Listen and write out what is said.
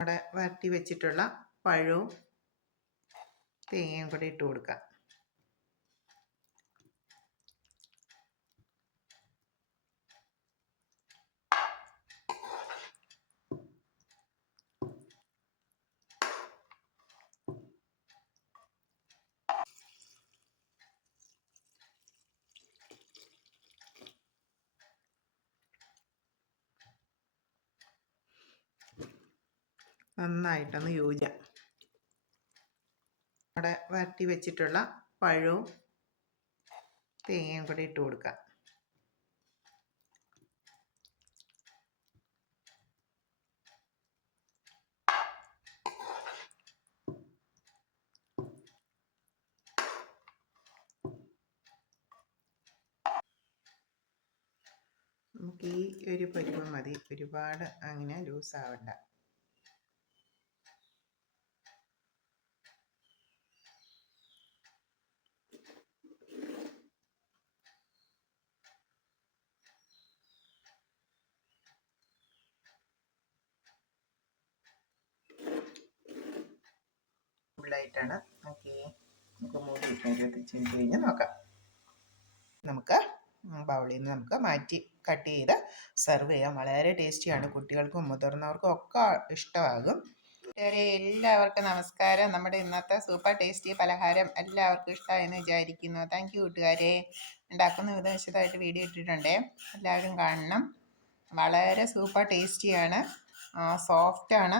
നമ്മുടെ വരട്ടി വെച്ചിട്ടുള്ള പഴവും തേങ്ങയും കൂടി ഇട്ട് കൊടുക്കാം. നന്നായിട്ടൊന്ന് യോജിക്കാം. നമ്മുടെ വരട്ടി വെച്ചിട്ടുള്ള പഴവും തേങ്ങയും കൂടി ഇട്ട് കൊടുക്കാം. നമുക്ക് ഈ ഒരു പരിപ്പ് മതി. ഒരുപാട് അങ്ങനെ ലൂസ് ഫുള്ളായിട്ടാണ് ഓക്കെ. നമുക്ക് മൂടി ഇരുപത്തഞ്ച് മിനിറ്റ് കഴിഞ്ഞ് നോക്കാം. നമുക്ക് ബൗളിൽ നിന്ന് നമുക്ക് മാറ്റി കട്ട് ചെയ്ത് സെർവ് ചെയ്യാം. വളരെ ടേസ്റ്റിയാണ്. കുട്ടികൾക്കും മുതിർന്നവർക്കും ഒക്കെ ഇഷ്ടമാകും. കൂട്ടുകാരെ എല്ലാവർക്കും നമസ്കാരം. നമ്മുടെ ഇന്നത്തെ സൂപ്പർ ടേസ്റ്റി പലഹാരം എല്ലാവർക്കും ഇഷ്ടമായെന്ന് വിചാരിക്കുന്നു. താങ്ക് യു കൂട്ടുകാരെ. ഉണ്ടാക്കുന്ന വിധം വിശദമായിട്ട് വീഡിയോ ഇട്ടിട്ടുണ്ട്. എല്ലാവരും കാണണം. വളരെ സൂപ്പർ ടേസ്റ്റിയാണ്. സോഫ്റ്റാണ്